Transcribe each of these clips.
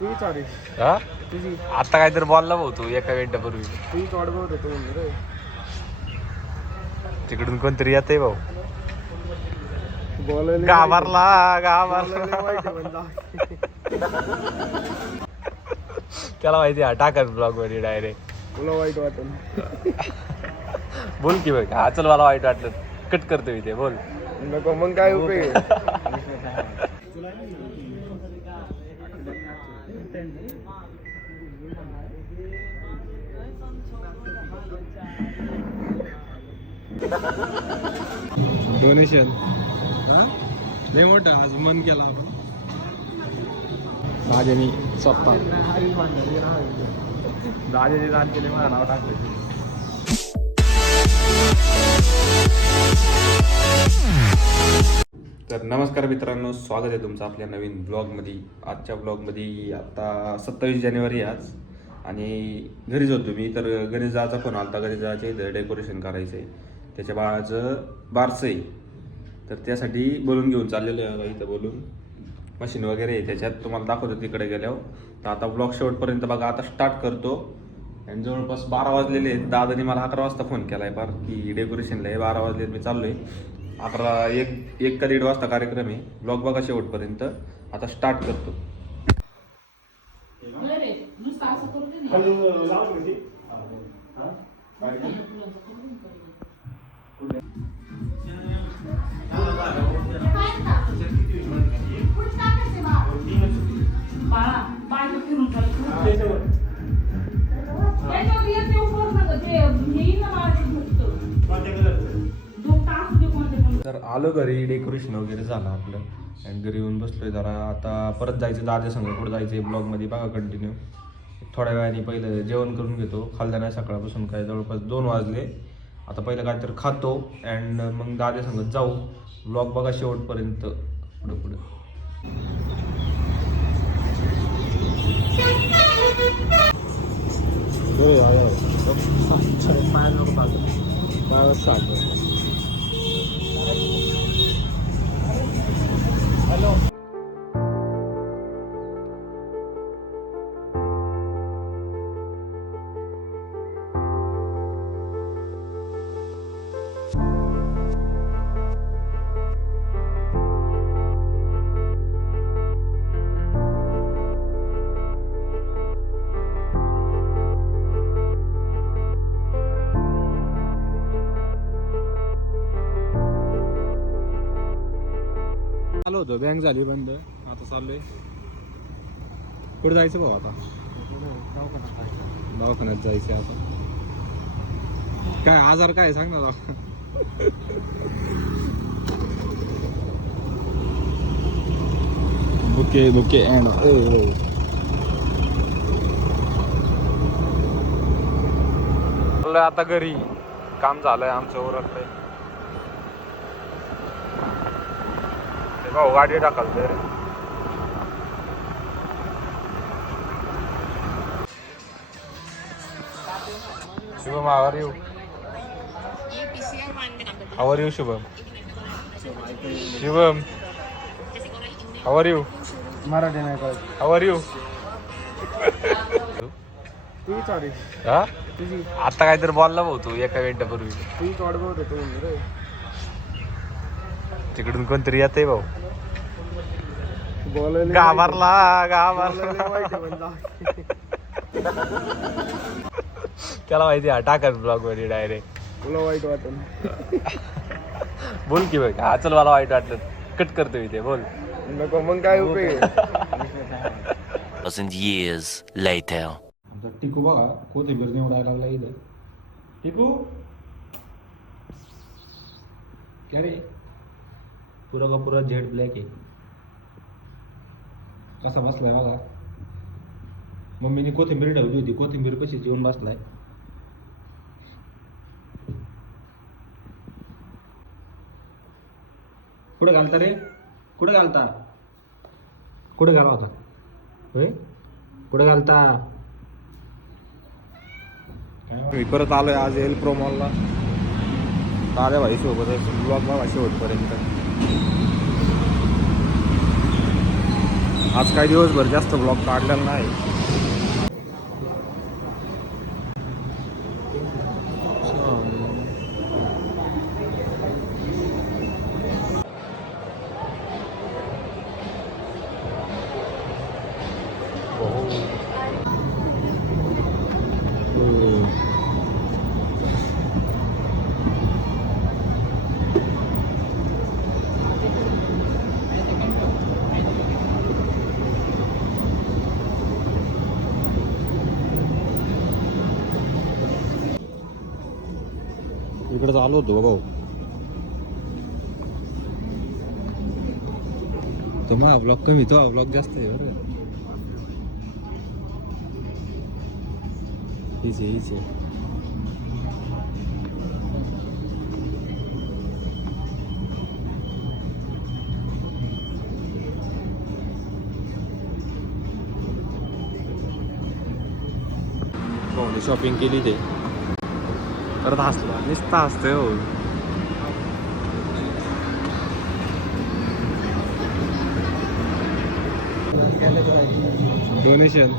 तुझी सॉरी हा तुझी आता काहीतरी बोलला भाऊ तू एका मिनिटापूर्वी. तुझी वाट बघत होतो म्हणून रे. तिकडून कोणतरी येत आहे भाऊ. बोलायला घाबरला बोलायला वाईट आहे पण जाऊ. त्याला माहिती आहे टाका ब्लॉग मध्ये डायरेक्ट. तुला वाईट वाटेल. बोल की बघ हा चल मला वाईट वाटलं कट करतो मी ते बोल. नको मग काय उपयोग आहे? डोनेशन लय मोठं आज मन केला आपण दादानी स्वतः दादाने दान केले मला नाव टाकले. तर नमस्कार मित्रांनो, स्वागत आहे तुमचं आपल्या नवीन ब्लॉगमध्ये. आजच्या ब्लॉगमध्ये आता 27 जानेवारी आज आणि घरीच होतो मी. तर घरी जायचा फोन आला, घरी जायचं इथं डेकोरेशन करायचं आहे, त्याच्या बाळाचं बारसं आहे. तर त्यासाठी बोलून घेऊन चाललेलं आहे इथं. बोलून मशीन वगैरे आहे त्याच्यात, तुम्हाला दाखवतो तिकडे गेल्यावर. तर आता ब्लॉग शेवटपर्यंत बघा. आता स्टार्ट करतो आणि जवळपास 12 वाजलेले आहेत. दादाने मला 11 वाजता फोन केला आहे पार की डेकोरेशनला आहे. 12 वाजले मी चाललो आहे. 1 का 1:30 वाजता कार्यक्रम आहे. ब्लॉग बघा शेवटपर्यंत. आता स्टार्ट करतो. तर आलो घरी, डेकोरेशन वगैरे झालं आपलं आणि घरी येऊन बसलोय जरा. आता परत जायचं दादा संग. कुठं जायचं ब्लॉगमध्ये बघा कंटिन्यू. थोड्या वेळाने पहिलं जेवण करून घेतो. खाल्लं नाही सकाळपासून काय, जवळपास 2 वाजले. आता पहिलं काहीतरी खातो अँड मग दादा संगत जाऊ. ब्लॉग बघा शेवटपर्यंत पुढं पुढं. हॅलो चालू होतं, बँक झाली बंद. आता चाललोय. कुठे जायचं भाऊ? आता दवाखान्यात जायचं. आता काय आजार काय सांग ना. बुके बुके अँड आता घरी काम झालंय आमचं ओरखलंय. भाऊ गाडी टाकाल तर शुभम. आवर यू आवर यू शुभम. शुभम आवर यू. मराठी नाही कळत. आवर यू. तुझी सॉरी हा तुझी आता काहीतरी बोलला भाऊ तू एका मिनिटापूर्वी. तुझी वाट बघत होतो म्हणून रे. तिकडून कोणतरी येत आहे भाऊ. बोलायला घाबरला वाईट आहे पण जाऊ. त्याला माहिती आहे टाका ब्लॉग मध्ये डायरेक्ट. तुला वाईट वाटेल. बोल की बघ हा चल मला वाईट वाटलं कट करतो मी ते बोल. नको मग काय उपयोग आहे? years later. आमचा टिकू बघा कोथिंबीर निवडायला लागला इथं. टिकू क्या रे? पुरा का पुरा जेट ब्लॅक आहे. कसा बसलाय बघा. मम्मीने कोथिंबीर ठेवली होती, कोथिंबीर कशी जेवण बसलाय. कुठे घालता रे? कुठे घालता? कुठे घाला होता होय? कुठे घालता? मी परत आलोय आज एल प्रो मॉलला. दादा भाई सोबत ब्लॉग बघा शेवटपर्यंत. आज काही दिवसभर जास्त ब्लॉग काढलेला नाही. इकडे आलो होतो भाऊ. तो माझा ब्लॉग कमी, तो ब्लॉग जास्त आहे बरं. हीच आहे. भाऊने शॉपिंग केली ते परत हसला, नुसता हसतोय हो. डोनेशन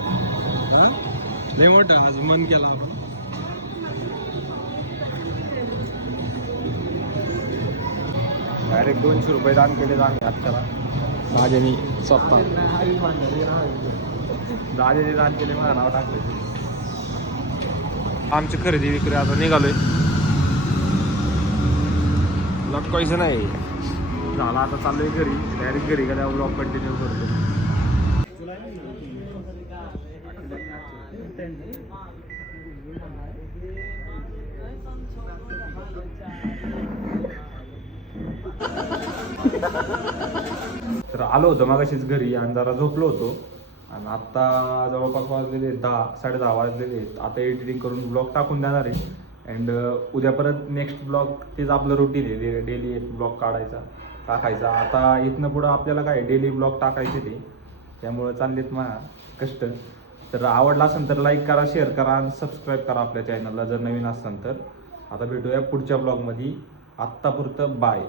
लय मोठं आज मन केला आपण. डायरेक्ट 200 रुपये दान केले आम्ही आजच्याला. दादानी स्वतः दादाने दान केले, मला नाव टाकले. आमची खरेदी विक्री आता निघालोय. लटकायचं नाही झाला, आता चाललोय घरी. डायरेक्ट घरी गेल्यावर ब्लॉग कंटिन्यू करतो. तर आलो होतो मगाशीच घरी आणि जरा झोपलो होतो. आणि आत्ता जवळपास वाजलेले 10-10:30 वाजलेले आहेत. आता एडिटिंग करून ब्लॉग टाकून देणार आहे. अँड उद्या परत नेक्स्ट ब्लॉग तेच आपलं रुटीन आहे, डेली एक ब्लॉग काढायचा टाकायचा. आता इथनं पुढं आपल्याला काय डेली ब्लॉग टाकायचे ते, त्यामुळं चाललेत माझ्या कष्ट. तर आवडला असेल तर लाईक करा, शेअर करा आणि सबस्क्राईब करा आपल्या चॅनलला जर नवीन असाल तर. आता भेटूया पुढच्या ब्लॉगमध्ये. आत्तापुरतं बाय.